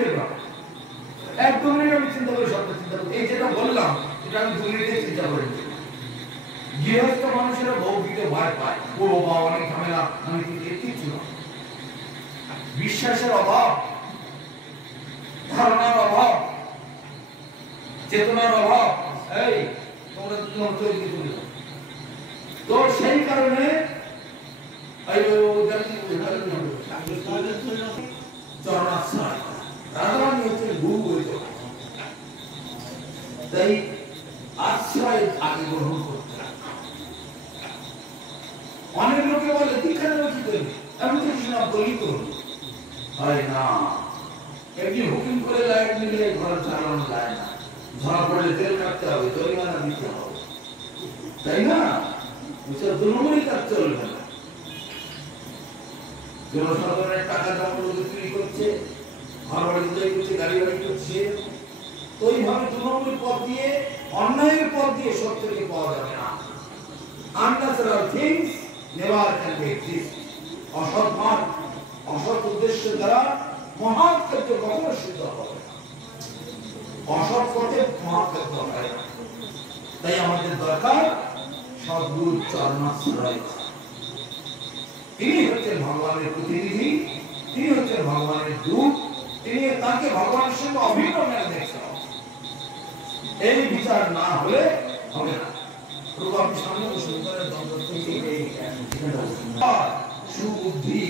মিনিটের ব্যাপার। 1-2 মিনিট আমি চিন্তা করে সবটা চিন্তা করি। এই যেটা বললাম এটা আমি 2 মিনিটে চিন্তা করে নিই। গৃহস্থ মানুষেরা বউ দিতে ভয় পায়, ও বাবা অনেক ঝামেলা, আমি কিচ্ছু না। বিশ্বাসের অভাব, ধারণার অভাব, চেতনার অভাব, এই তোমরা দুজন তৈরি করে দাও। তো সেই কারণে রাধারানী হচ্ছে গুরু বৈধ, তাই আশ্রয় আগে গ্রহণ করতে। অনেক লোকে বলে দীক্ষা নেবে কি করবে, আমি তো কিছু না বলি করবো, হয় না। একদিন হুকিম করে লাইট নিলে ঘর চালানো যায় না, ধরা পড়লে তেল কাটতে হবে, জরিমানা দিতে হবে, তাই না? দুর্নীতি কাজ চলবে না। জনসাধারণের টাকা জমাগুলো চুরি করছে, ঘর বাড়ি উদয় করছে, গাড়ি বাড়ি করছে, ওইভাবে তৃণমূল পথ দিয়ে, অন্যায়ের পথ দিয়ে সত্যকে পাওয়া যাবে না। unnatural things never can be exist. অসৎ মার্গ, অসৎ উদ্দেশ্য দ্বারা মহৎ কার্য কখনো সিদ্ধ হবে না। অসৎ পথে মহৎ কার্য হয় না। তাই আমাদের দরকার সদ্গুরুর চরণাশ্রয়। তিনি হচ্ছেন ভগবানের প্রতিনিধি, তিনি হচ্ছেন ভগবানের দূত, তিনি তাকে ভগবানের সঙ্গে অভিন্ন জ্ঞান দেখছেন। এই বিচার না হলে হবে না। প্রভু আপনি সামনে বসুন, সুবুদ্ধি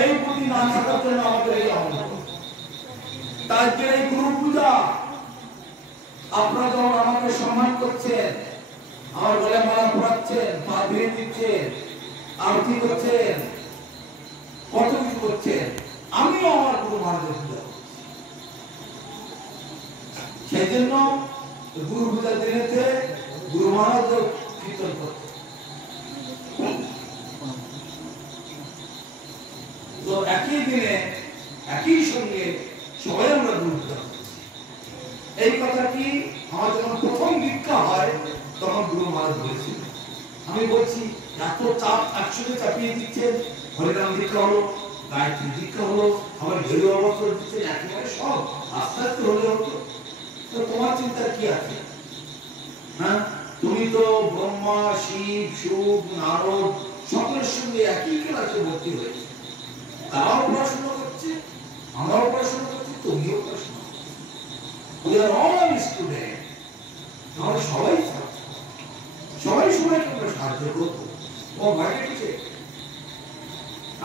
এই বুদ্ধি না থাকার জন্য আমাদের এই অবস্থা। তার জন্য এই গুরু পূজা, আপনারা যখন আমাকে সম্মান করছেন, আমার গলায় মালা পরাচ্ছেন, পা ধুয়ে দিচ্ছেন, আরতি করছেন, কত কিছু করছেন, আমিও আমার গুরু মহারাজের পূজা করছি। সেই জন্য গুরু পূজার দিনেতে গুরু মহারাজ কীর্তন করছে। তো একই দিনে একই সঙ্গে সবাই আমরা গুরু পূজা করছি। এই কথাটি আমার যখন প্রথম দীক্ষা হয় তখন গুরু মহারাজ বলেছিল। আমি বলছি এত চাপ একসঙ্গে চাপিয়ে দিচ্ছেন, হরিনাম দীক্ষা হলো, গায়ত্রী দীক্ষা হলো, আমার ঘেরুয়া বস্ত্র দিচ্ছেন, একেবারে সব আস্তে আস্তে হলে হতো। তো তোমার চিন্তা কি আছে? হ্যাঁ, তুমি তো ব্রহ্মা, শিব, শুভ, নারদ সকলের সঙ্গে একই ক্লাসে ভর্তি হয়েছে। তারাও পড়াশোনা করছে, আমরাও পড়াশোনা করছি, তুমিও পড়াশোনা করছো। We are all students. আমরা সবাই ছাত্র, সবাই সবাইকে আমরা সাহায্য করবো। ও ভাইকে দিচ্ছে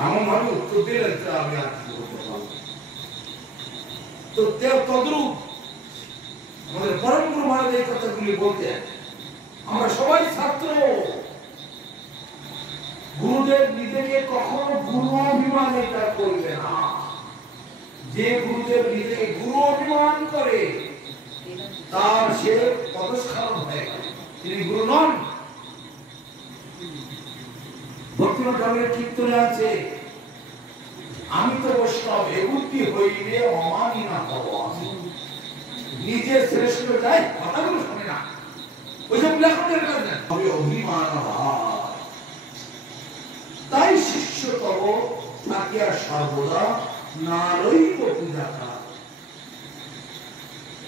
এমন ভাবে উত্তর দিলে আমি আর কি করতে পারবো। তো তদ্রূপ আমাদের পরম গুরু মহারাজ এই কথাগুলি বলতেন, আমরা সবাই ছাত্র। গুরুদেব নিজেকে কখনো গুরু অভিমান এটা করবে না। যে গুরুদেব নিজেকে গুরু অভিমান করে তার সে পদস্খলন হয়ে গেল, তিনি গুরু নন। ভক্তিনাথ ঠাকুরের কীর্তনে আছে, আমি তো বৈষ্ণব এগুতি হইলে অমানি না হব। নিজের শ্রেষ্ঠ যায় কথাগুলো শোনে না, ওইসব লেখকের কাজ না, আমি অভিমান। তাই শিষ্য তব থাকিয়া সর্বদা নারৈব পূজা করা।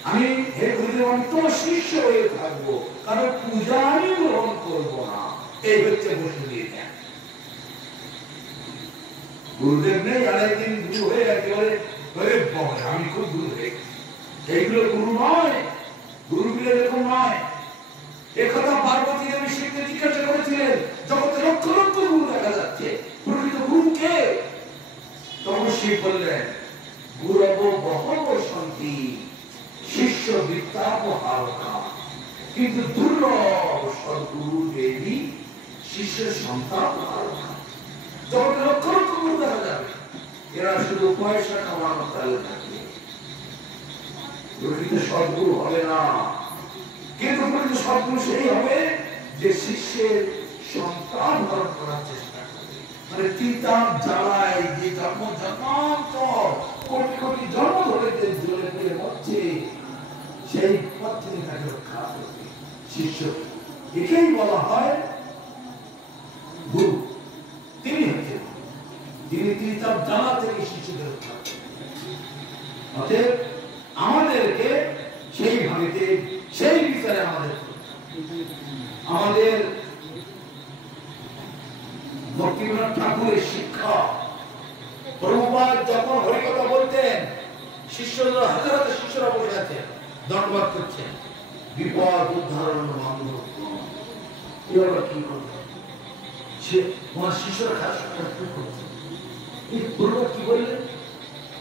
আমি হে গুরুদেব আমি তোমার শিষ্য হয়ে থাকবো, কারণ পূজা আমি গ্রহণ করবো না। এই হচ্ছে বসুদেব। গুরুদেব নেই, আর একদিন গুরু হয়ে একেবারে আমি খুব গুরু হয়ে গেছি, এইগুলো গুরু নয়। গুরুগুলো এরকম নয়। একথা পার্বতী দেবী শিবকে জিজ্ঞাসা করেছিলেন, জগতে লক্ষ লক্ষ গুরু দেখা যাচ্ছে, প্রকৃত গুরু কে? তখন শিব বললেন, গুরব বহব সন্তি শিষ্য বিদ্যাপহারকা, কিন্তু দুর্লভ সদ্গুরু দেবী শিষ্যের সন্তাপহারকা। জগতে লক্ষ লক্ষ গুরু দেখা যাবে, এরা শুধু পয়সা কামানোর তালে থাকে, প্রকৃত সদ্গুরু হবে না। কিন্তু প্রকৃত সদ্গুরু সেই হবে যে শিষ্যের সন্তান ধারণ করার চেষ্টা করে। মানে তিতাব জ্বালায় যে জন্ম জন্মান্তর কোটি কোটি জন্ম ধরে যে জ্বলে পেয়ে হচ্ছে, সেই পথ থেকে তাকে রক্ষা করবে শিষ্য। একেই বলা হয় গুরু। তিনি হচ্ছেন যিনি তিতাব জ্বালা থেকে শিশুদের রক্ষা করবেন। অতএব আমাদেরকে সেই ভাবেতে সেই বিচারে আমাদের ভক্তিবিনোদ ঠাকুরের শিক্ষা প্রভুপাদ যখন হরিকথা বলতেন শিষ্যরা হাজার হাজার শিষ্যরা বসে আছে দণ্ডবাদ করছেন বিপদ উদ্ধারণ মাঙ্গ এবার কি করবে সে তোমার শিষ্যরা খাস করছে প্রভুপাদ কি বললেন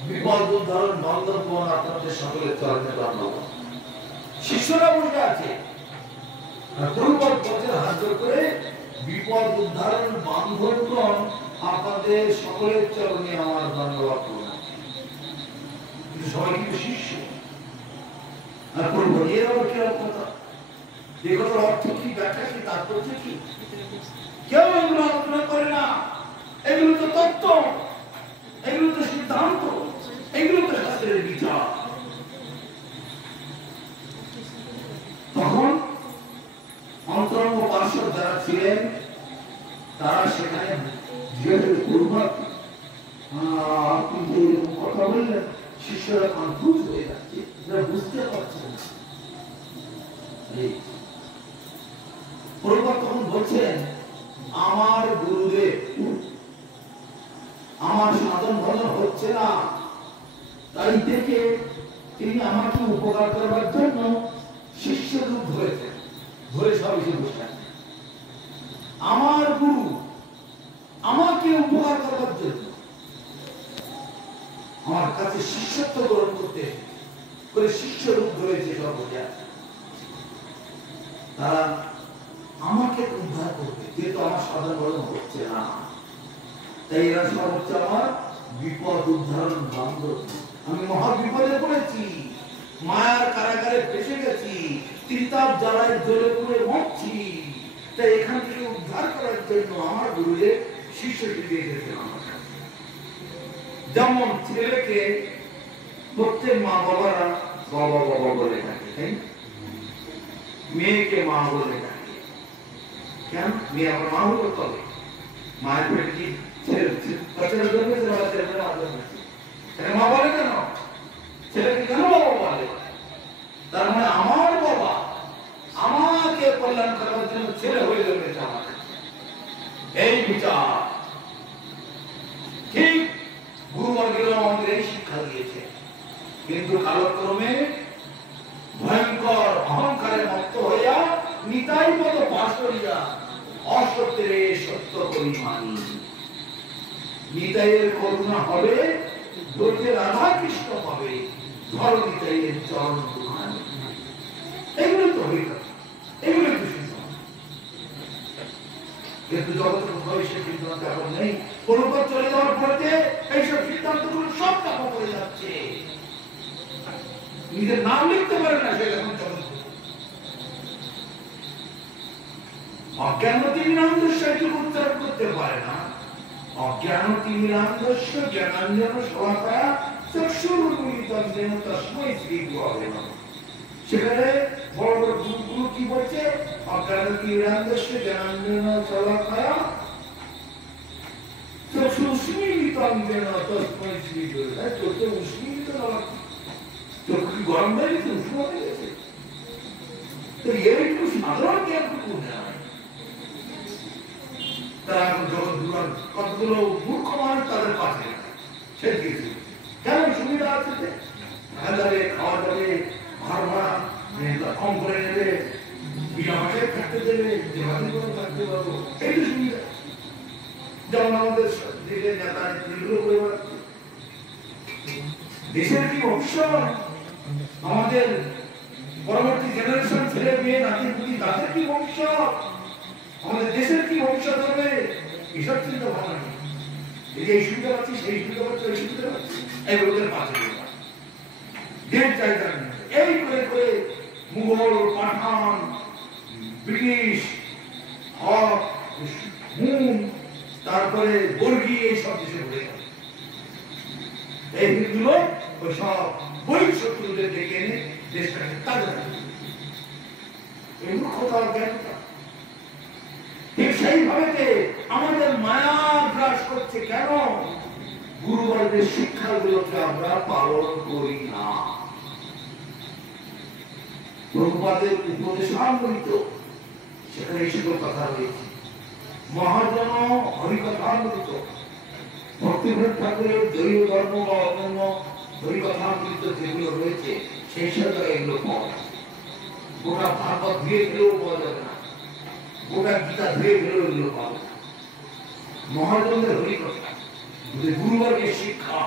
বিপদ উদ্ধারণ বান্ধবগণ আপনাদের সকলের চরণে ধন্যবাদ শিষ্যরা বসে আছে আর প্রভুপাদ বলছেন হাত জোড় করে বিপদ উদ্ধারণ বান্ধবগণ আপনাদের সকলের চরণে আমার ধন্যবাদ প্রণাম কিন্তু সবাই কিন্তু শিষ্য আর প্রভু এর আবার কিরকম কথা এই কথার অর্থ কি ব্যাখ্যা কি তাৎপর্য কি কেউ এগুলো আলোচনা করে না এগুলো তো তত্ত্ব এগুলো তো সিদ্ধান্ত এগুলো তো শাস্ত্রের বিচার তখন অন্তরঙ্গ পার্শ্বদ যারা ছিলেন তারা সেখানে যেহেতু প্রভুপাদ আপনি যে এরকম কথা বললেন শিষ্যরা কনফিউজ হয়ে যাচ্ছে এরা বুঝতে পারছে না প্রভুপাদ তখন বলছেন আমার গুরুদেব আমার সাধন ভজন হচ্ছে না তাই থেকে তিনি আমাকে উপকার করবার জন্য শিষ্য রূপ ধরেছেন ধরে সব এসে বসে আছেন আমার গুরু আমাকে উপকার করবার জন্য আমার কাছে শিষ্যত্ব গ্রহণ করতে করে শিষ্য রূপ ধরেছে সব বসে আছে তারা আমাকে উদ্ধার করবে যেহেতু আমার সাধন ভজন হচ্ছে না তাই এরা সব হচ্ছে আমার বিপদ উদ্ধারণ বান্ধব আমি মহা বিপদে পড়েছি মায়ার কারাগারে ফেসে গেছি তিতাব জ্বালায় জ্বলে পুড়ে মরছি তাই এখান থেকে উদ্ধার করার জন্য আমার গুরুদেব শিষ্যকে দিয়ে গেছেন আমার কাছে যেমন ছেলেকে প্রত্যেক মা বাবারা বাবা বাবা বলে থাকে তাই মেয়েকে মা বলে থাকে কেন মেয়ে আমার মা হলো তবে মায়ের পেট কি ছেলে জন্মেছে বা ছেলেমেয়ে মা জন্মেছে মা বলে কেন ছেলেকে কেন বাবা বলে তার মানে আমার বাবা আমাকে কল্যাণ করার জন্য ছেলে হয়ে জন্মেছে আমার এই বিচার ঠিক গুরুবর্গের আমাদের এই শিক্ষা দিয়েছে কিন্তু কালক্রমে ভয়ঙ্কর অহংকারে মত্ত হইয়া নিতাই মতো বাস করিয়া অসত্যের সত্য করি মানি নিতাইয়ের করুণা হবে ধৈর্যে রাধা কৃষ্ণ হবে ধর্ম নিতাইয়ের চরণ দুখানি এগুলো তো হইল এগুলো তো সিদ্ধান্ত কিন্তু জগতের কোথাও সে সিদ্ধান্ত এখন নেই কোনবার চলে যাওয়ার পরে এইসব সিদ্ধান্তগুলো সব চাপা পড়ে যাচ্ছে নিজের নাম লিখতে পারে না সে এখন জগৎ অজ্ঞান তিমিরান্ধস্য এটুকু উচ্চারণ করতে পারে না অজ্ঞান তিমিরান্ধস্য জ্ঞানাঞ্জন শলাকায়া চক্ষুরুন্মিলিতং যেন তস্मै শ্রী গুরবে নমঃ সেখানে বড় বড় গুরু কি বলছে অজ্ঞান তিমিরান্ধস্য জ্ঞানাঞ্জন শলাকায়া চক্ষুরুন্মিলিতং যেন তস্मै শ্রী গুরবে নমঃ চোখে উষ্ণিত নয় চোখ কি গরম হয়ে গেছে উষ্ণ হয়ে গেছে তো এইটুকু সাধারণ জ্ঞানটুকু নেয় তারা এখন জগৎ দুর্বার কতগুলো মূর্খ মানুষ তাদের পাশে সে দিয়েছে কেন সুবিধা আছে থাকা যাবে খাওয়া যাবে ঘর ভাড়া কম করে নেবে বিনা ভাষায় থাকতে দেবে যে ভাষা করে থাকতে পারবো এই তো সুবিধা যেমন আমাদের দেশের নেতা নেত্রীগুলো করে বেড়াচ্ছে দেশের কি ভবিষ্যৎ আমাদের পরবর্তী জেনারেশন ছেলে মেয়ে নাতি পুতি তাদের কি ভবিষ্যৎ আমাদের দেশের কি ভবিষ্যৎ হবে এসব চিন্তা ভাবনা নেই এই সুবিধা পাচ্ছি সেই সুবিধা পাচ্ছি ওই সুবিধা পাচ্ছি এই ওদের পাশে দেশ চাহিদা এই করে করে মুঘল পাঠান ব্রিটিশ হক হুম তারপরে বর্গী এই সব দেশে ঘুরে গেল এই দিকগুলো ওই সব বই শত্রুদের ডেকে এনে দেশটাকে তাজা রাখবে এই মূর্খতা জ্ঞানটা ঠিক সেইভাবে আমাদের মায়া গ্রাস করছে কেন গুরুবর্গের শিক্ষাগুলোকে আমরা পালন করি না। প্রভুপাদের উপদেশামৃত সেখানে সকল কথা রয়েছে। মহাজন হরিকথামৃত, ভক্তিভূত ঠাকুরের দৈব ধর্ম বা অন্যান্য হরিকথামৃত যেগুলো রয়েছে সেই সাথে এগুলো পাওয়া যায়। গোটা ভাগবত ধীরে গেলেও পাওয়া যাবে না, গোটা গীতা ধীরে গেলেও এগুলো পাওয়া যায়। মহাজনের হরিকথা, গুরুবর্গের শিক্ষা,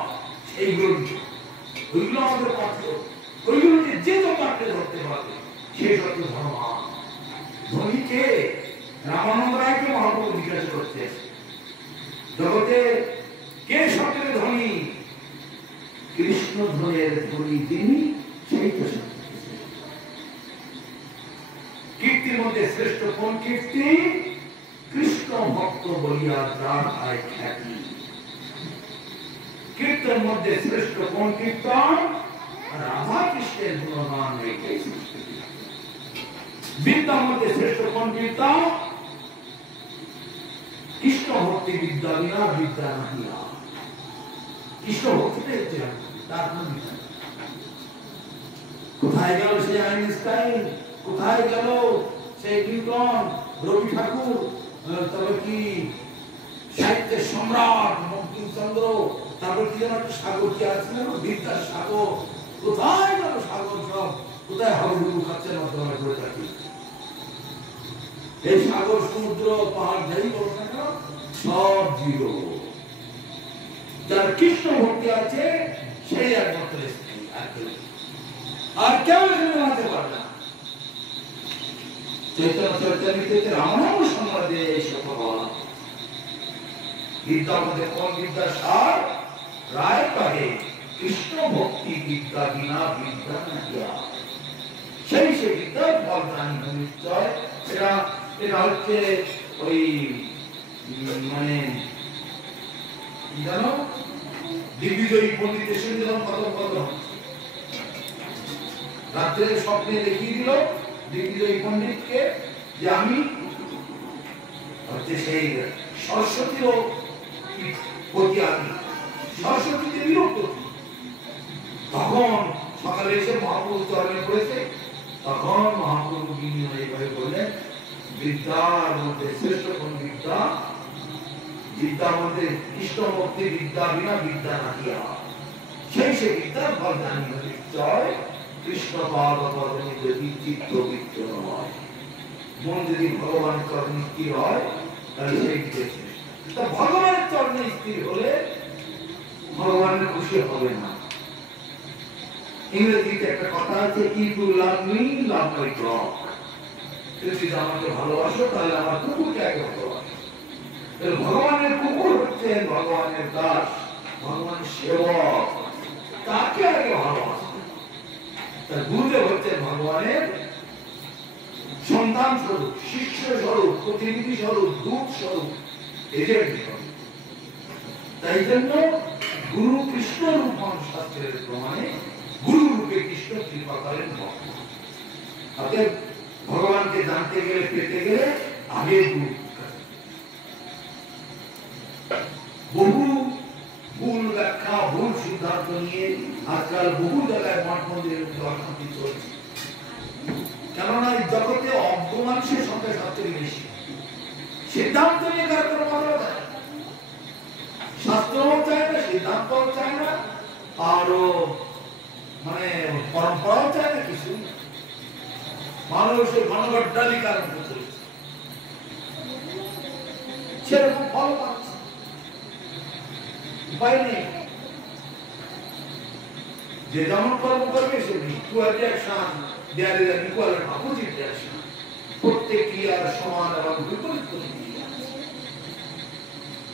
এইগুলো ওইগুলো আমাদের পাঠ্য। ওইগুলোকে যে যত আঁকড়ে ধরতে পারবে সে যত ধর্মমান। ধনীকে রামানন্দ রায়কে মহাপ্রভু জিজ্ঞাসা করতে জগতে কে সবচেয়ে ধনী? কৃষ্ণ ধনের ধনী তিনি, সেই তো কীর্তির মধ্যে শ্রেষ্ঠ কোন কীর্তি? কৃষ্ণ ভক্ত বলিয়া যার হয় খ্যাতি। কীর্তন মধ্যে শ্রেষ্ঠ কোন কীর্তন? রাধা কৃষ্ণের গুণগান। বিদ্যার মধ্যে শ্রেষ্ঠ কোন কীর্তন? কৃষ্ণ ভক্তি বিদ্যা বিনা বিদ্যা নাহিয়া। কৃষ্ণ ভক্তিটাই হচ্ছে তার ভূমিকা। কোথায় গেল সেই আইনস্টাইন? কোথায় গেল সেই নিউটন, রবি ঠাকুর, তবে কি সাহিত্যের সম্রাট বঙ্কিমচন্দ্র, তারপর কি যেন একটা সাগর কি আছে না, বিদ্যার সাগর? কোথায় গেল সাগর? সব কোথায় হাবুডুবু খাচ্ছে না করে থাকি। এই সাগর সমুদ্র পাহাড় যাই বলো না কেন, সব জিরো। যার কৃষ্ণ ভক্তি আছে সেই একমাত্র স্থায়ী, আর কেউ এখানে বানাতে পারে না। চৈতন্য চরিতামৃতে রামনাম সংবাদে এইসব বলা। বিদ্যার মধ্যে কোন বিদ্যা সার? রায় কাহে কৃষ্ণ ভক্তি বিদ্যা বিনা বিদ্যা নাহিয়া। সেই সে বিদ্যার ফল জানি নিশ্চয়। এটা হচ্ছে ওই মানে জানো দিগ্বিজয়ী পণ্ডিতের সঙ্গে যখন কথোপকথন রাত্রে স্বপ্নে দেখিয়ে দিল দিগ্বিজয়ী পণ্ডিতকে যে আমি হচ্ছে সেই সরস্বতীরও প্রতি আমি সরস্বতীতে বিরক্ত। তখন সকালে এসে মহাপ্রভু চরণে পড়েছে। তখন মহাপ্রভু এইভাবে বললেন, বিদ্যার মধ্যে শ্রেষ্ঠ কোন বিদ্যা? বিদ্যার মধ্যে কৃষ্ণ ভক্তি বিদ্যা বিনা বিদ্যা নাহিয়া। সেই সে বিদ্যার ফল জানি নিশ্চয়। কৃষ্ণ পাদ পদে যদি চিত্ত বৃত্ত হয়, মন যদি ভগবানের চরণে স্থির হয় তাহলে সেই বিদ্যা। তা ভগবানের চরণে স্থির হলে ভগবানের খুশি হবে না। ইংরেজিতে একটা কথা আছে, if you love me love my dog. যদি আমাকে ভালোবাসো তাহলে আমার কুকুরকে আগে ভালোবাসো। ভগবানের কুকুর হচ্ছেন ভগবানের দাস, ভগবানের সেবক, তাকে আগে ভালোবাসো। তার গুরুদেব হচ্ছেন ভগবানের সন্তান স্বরূপ, শিষ্য স্বরূপ, প্রতিনিধি স্বরূপ, দূত স্বরূপ, এজেন্ট স্বরূপ। তাই জন্য গুরু কৃষ্ণ রূপম শাস্ত্রের প্রমাণে গুরু রূপে কৃষ্ণ কৃপা করেন ভক্ত। অতএব ভগবানকে জানতে গেলে, পেতে গেলে আগে গুরু। বহু ভুল ব্যাখ্যা, ভুল সিদ্ধান্ত নিয়ে আজকাল বহু জায়গায় মঠ মন্দিরের অশান্তি চলছে। কেননা এই জগতে অজ্ঞ মানুষের সংখ্যা সবচেয়ে বেশি। সিদ্ধান্ত নিয়ে কার কোনো কথা যায়, শাস্ত্রও চায় না, সিদ্ধান্তও চায় না, আরো মানে পরম্পরাও চায় না কিছু। মানুষের ঘনঘটালি কারণ চলছে, সেরকম ফল পাচ্ছে, উপায় নেই। যে যেমন কর্ম করবে সে equal reaction, there is an equal and opposite reaction. প্রত্যেক ক্রিয়ার সমান এবং বিপরীত প্রতিক্রিয়া আছে।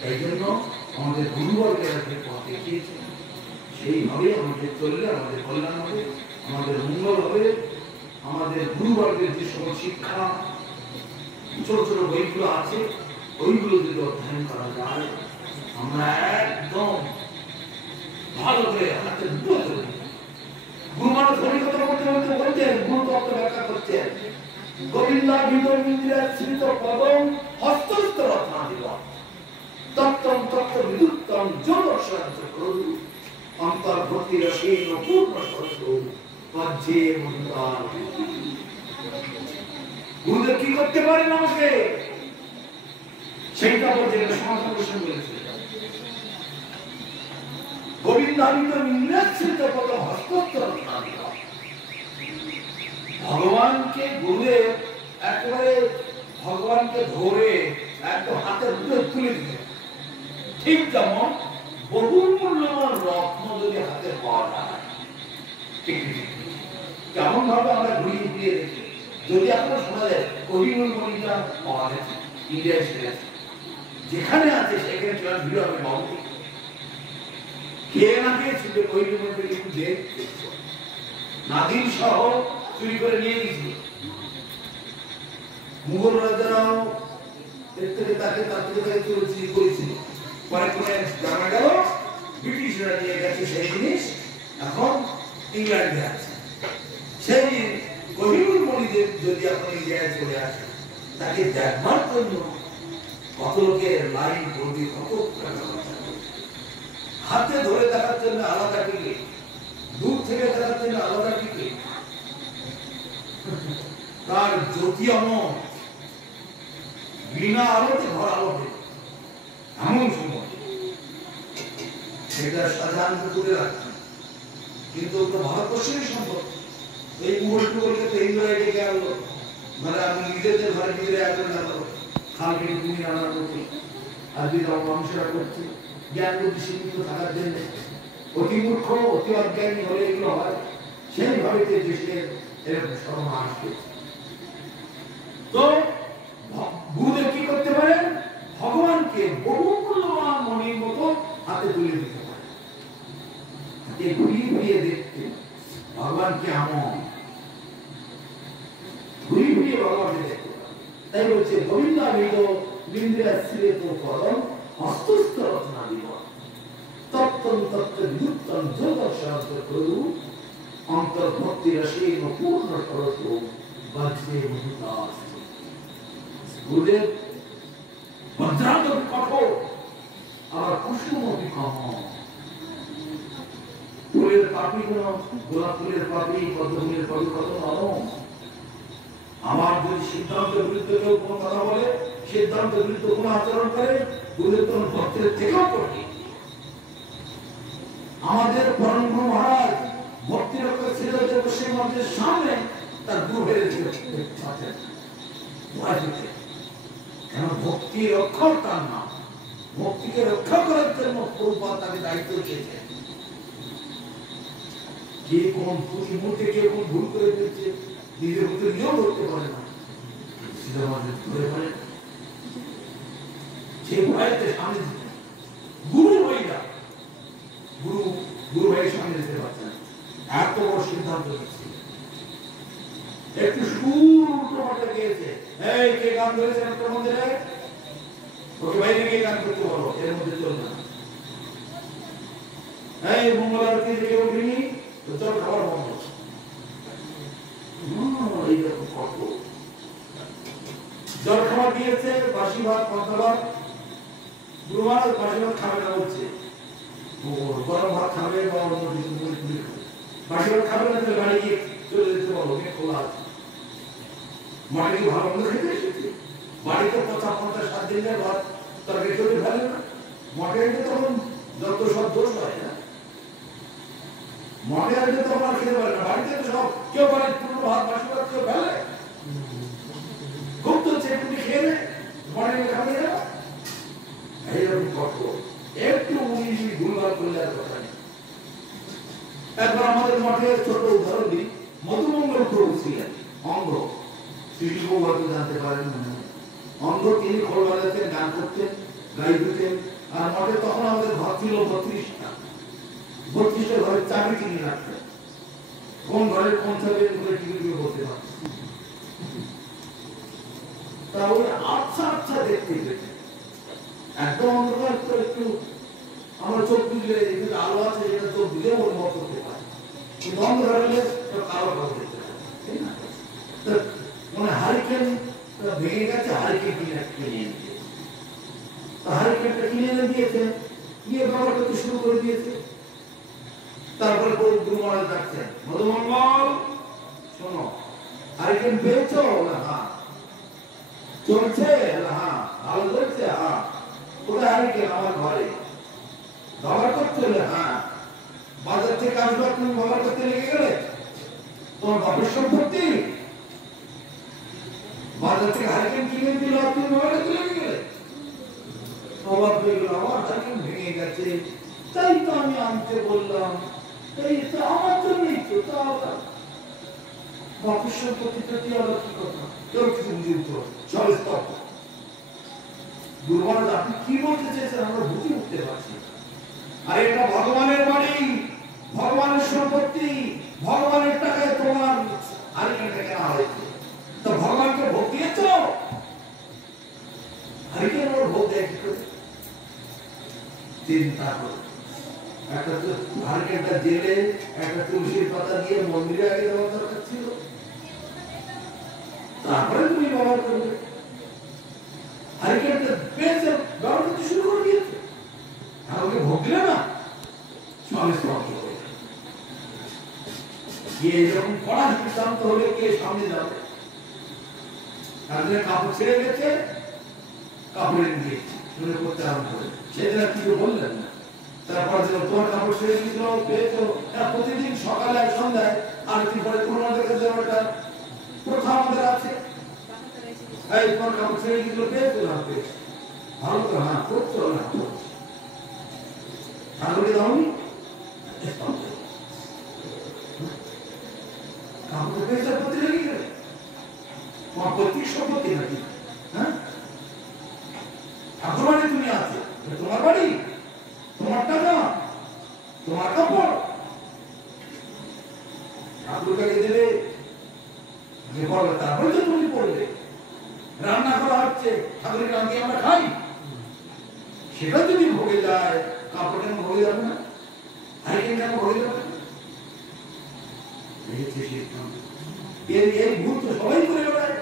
এই জন্য আমাদের গুরুবর্গেরা যে পথ দেখিয়েছে সেইভাবে আমাদের চললে আমাদের কল্যাণ হবে, আমাদের মঙ্গল হবে। আমাদের গুরুবর্গের যে সকল শিক্ষা, ছোট ছোট বইগুলো আছে, ওইগুলো যদি অধ্যয়ন করা যায়, আমরা একদম ভালো করে হাতে গুরু মানুষ হরিকথা করতে বলতে বলছেন, গুরু তত্ত্ব ব্যাখ্যা করছেন। গোবিন্দা ভিতর ইন্দ্রিয়ার স্মৃত পদম হস্তস্থ রত্না দিল তত্ত্বম তত্ত্ব বিদুত্তম নিত্যম যোদর্শন চক্রু অন্তর্ভর্তি রসেন পূর্ণ সত্য মধ্যে মন্দার। গুরুদেব কি করতে পারেন আমাকে সেইটা বলতে সমাধান বলেছে গোবিন্দামিত নিন্দাশ্রিত পদ হস্তোত্তর। ভগবানকে গুরুদেব একেবারে ভগবানকে ধরে একদম হাতের উপরে তুলে দিতে, ঠিক যেমন বহু মূল্যবান রত্ন যদি হাতে পাওয়া যায় কেমন ভাবে আমরা ঘুরিয়ে ঘুরিয়ে দেখি। যদি আপনার শোনা যায় কোহিনুর মণিটা পাওয়া গেছে ইন্ডিয়ায় ছেড়ে যেখানে আছে সেখানে চলার ভিড় হবে বাবু কে না গিয়েছিল কোহিনুর মণিটা একটু দেখতে নাদিম সহ চুরি করে নিয়ে গেছিল। মুঘল রাজারাও এর থেকে তাকে চুরি করেছিল। পরে পরে জানা গেল ব্রিটিশরা নিয়ে গেছে সেই জিনিস, এখন ইংল্যান্ডে আছে। সেই কোহিনুর মণিদেব যদি এখন ইন্ডিয়ায় চলে আসে তাকে দেখবার জন্য কত লোকের লাইন করবি, কত হাতে ধরে দেখার জন্য আলাদা টিকিট, দূর থেকে দেখার জন্য আলাদা টিকিট, তার জ্যোতি অমর বিনা আলোতে ঘর আলোতে এমন সময় সেটা সাধারণত করে রাখছে। কিন্তু ভারতবর্ষেরই সম্ভব এই মুহূর্তগুলোকে তো ইন্দ্রায় ডেকে আনলো, মানে আমি নিজেদের ঘরে নিজেরা একজন আনলো খালকে তুমি আনার মতো আর যদি মানুষেরা করছে জ্ঞান বুদ্ধি সীমিত থাকার জন্য অতি মূর্খ অতি অজ্ঞানী হলে এগুলো হয়। সেইভাবে দেশের এরকম সর্বনাশ করছে। তো গুরুদেব কি করতে পারেন? ভগবানকে বহু মূল্যবান মণির মতো হাতে তুলে দিতে পারে, ঘুরিয়ে ঘুরিয়ে দেখতে ভগবানকে এমন ঘুরিয়ে ঘুরিয়ে ভগবানকে দেখতে পারে। তাই বলছে গোবিন্দামিত বিন্দ্রাশ্রিত পদম হস্তস্থ রত্না দিব তত্তম তত্ত্ব বিদ্যুত্তম যোগদর্শন চক্রু অন্তর্ভক্তি রসেন পূর্ণ সরস বজ্রে মধুদাস। গুরুদেব বজ্রান্ত কঠোর আবার কুসুম বিকম। ফুলের পাপড়ি গুলো গোলাপ ফুলের পাপড়ি পদ্ম ফুলের পাপড়ি কত নরম। আমার যদি সিদ্ধান্তের বিরুদ্ধে কেউ কোনো কথা বলে, সিদ্ধান্তের বিরুদ্ধে কোনো আচরণ করে, গুরুদেব তখন ভক্তের থেকেও কঠিন। আমাদের পরম গুরু মহারাজ ভক্তি রক্ষা ছিল যে সেই মন্ত্রের সামনে তার গুরু হয়ে ছিল কেন ভক্তি রক্ষক তার নাম। ভক্তিকে রক্ষা করার জন্য প্রভুপাদ তাকে দায়িত্ব দিয়েছে। কে কোন মুহূর্তে কে কোন ভুল করে দিচ্ছে নিজের মধ্যে নিয়েও করতে পারে না, ধরে পারে সে ভয়েতে সামনে দিতে গুরু হইয়া গুরু ভাইয়ের সামনে দিতে পারছে না, এত বড় সিদ্ধান্ত নিচ্ছে। একটু সুর উল্টো পাল্টা গিয়েছে, এই কে গান ধরেছেন একটা মন্দিরে, ওকে বাইরে গিয়ে গান করতে বলো, এর মধ্যে চলবে না। এই মঙ্গল আরতি থেকে উঠিনি তো চল খাবার বন্ধ। এইরকম কত জল খাবার দিয়েছে, বাসি ভাত পান্তা ভাত, গুরু মহারাজ বাসি ভাত খাবে না বলছে, গরম ভাত খাবে বা অন্য কিছু মুড়ি টুড়ি খাবে। বাসি ভাত খাবে না, তাহলে বাড়ি গিয়ে চলে যেতে বলো, খোলা আছে। মাঠে কি ভালো মন্দ খেতে এসেছে, বাড়িতে 50-50 দিনের ভাত তার ভেতরে ফেলে না। মঠে এসে তখন যত সব দোষ হয় না, মঠে আসলে তো আমার খেতে পারে না, বাড়িতে তো সব কেউ পারে পুরো ভাত বাসি ভাত কেউ ফেলে, খুব তো চেটুটি খেয়ে নেয়, মঠে খাবে না। এইরকম কঠোর, একটু উনিশ ভুলভাল করলে আর কথা নেই। একবার আমাদের মঠে ছোট উদাহরণ দিই, মধুমঙ্গল প্রভু ছিলেন অঙ্গ, শ্রীবাবু হয়তো জানতে পারেন না, অন্ধ তিনি খোল বাজাতেন, গান করতেন, গাড়ি দিতেন। আর মঠে তখন আমাদের ঘর ছিল 32টা, 32টা ঘরের চাবি কিনে রাখতেন, কোন ঘরের কোন চাবি করে টিকিট দিয়ে বলতে পারতেন। তাহলে আচ্ছা আচ্ছা দেখতে পেতেন, একদম অন্ধকার তো একটু আমরা চোখ দিলে এখানে আলো আছে, এটা চোখ দিলে ওর মত করতে পারে, কিন্তু অন্ধকার হলে কালো কালো দেখতে পারে, তাই না? মানে হারিকেন ভেঙে গেছে, হারিকেন কিনে নিয়ে দিয়েছে, হারিকেনটা কিনে এনে দিয়েছে। গিয়ে ব্যবহার করতে শুরু করে দিয়েছে। তারপরে গুরু মহারাজ ডাকছেন, মধুমঙ্গল শোনো, হারিকেন পেয়েছো? হ্যাঁ। চলছে? হ্যাঁ। ভালো চলছে? হ্যাঁ। কোথায় হারিকেন? আমার ঘরে। ব্যবহার করতে? হ্যাঁ। বাজার থেকে আসবে, তুমি ব্যবহার করতে লেগে গেলে? তোমার বাপের সম্পত্তি? বাজার থেকে হারিকেন কিনে দিল, তুমি ব্যবহার করতে লেগে গেলে? অবাক হয়ে গেল, আমার হারিকেন ভেঙে গেছে, তাই তো আমি আনতে বললাম, এই তো আমার জন্যই তো। তা বাপের সম্পত্তিটা কি আবার কি কথা? কেউ কিছু বুঝে উঠতে পারে, সব স্তব্ধ। গুরু মহারাজ আপনি কি বলতে চেয়েছেন আমরা বুঝে উঠতে পারছি। আর এটা ভগবানের বাড়ি, ভগবানের সম্পত্তি, ভগবানের টাকায় তোমার হারিকেনটা কেনা হয়েছে। তো ভগবানকে ভোগ দিয়েছ? হারিকেন ওর ভোগ দেয় কি করে? চিন্তা করো, একটা তো হারিকেনটা জেলে একটা তুলসীর পাতা দিয়ে মন্দিরে আগে দেওয়া দরকার ছিল, তারপরে তুমি ব্যবহার করবে। হারিকেনটা পেয়েছে, ব্যবহার করতে শুরু করে দিয়েছে, আর ওকে ভোগ দিলে না, স্বামী স্তব্ধ হয়ে গেল। কে এরকম কড়া সিদ্ধান্ত হলে কে সামনে যাবে? একদিনে কাপড় ছেড়ে গেছে, কাপড়ে দিয়েছে, শুনে করতে আরম্ভ করে। সেদিন আর কিছু বললেন না। তারপর তোমার কাপড় ছেড়ে দিয়েছিল, পেয়েছো। প্রতিদিন সকালে আর সন্ধ্যায় আরতি পরে তোমাদের কাছে একটা প্রথা আমাদের আছে, এই তোমার কাপড় ছেড়ে দিয়েছিল, পেয়েছো না? পেয়েছো। ভালো তো? হ্যাঁ। করছো না? ঠাকুরকে দাওনি? কাপড় পেয়েছে, প্রতি লেগে গেলে তোমার পৈতৃক সম্পত্তি নাকি? হ্যাঁ, ঠাকুর বাড়ি তুমি আছে, তোমার বাড়ি, তোমার টাকা, তোমার কাপড়, ঠাকুরকে দেবে, তারপরে তো তুমি পড়বে। রান্না করা হচ্ছে, ঠাকুরের রান্না আমরা খাই, সেটা যদি ভোগে যায়, কাপড় কেন ভোগে যাবে না? হারিকেন কেন ভোগে যাবে? এই ভূত সবাই করে বেড়ায়।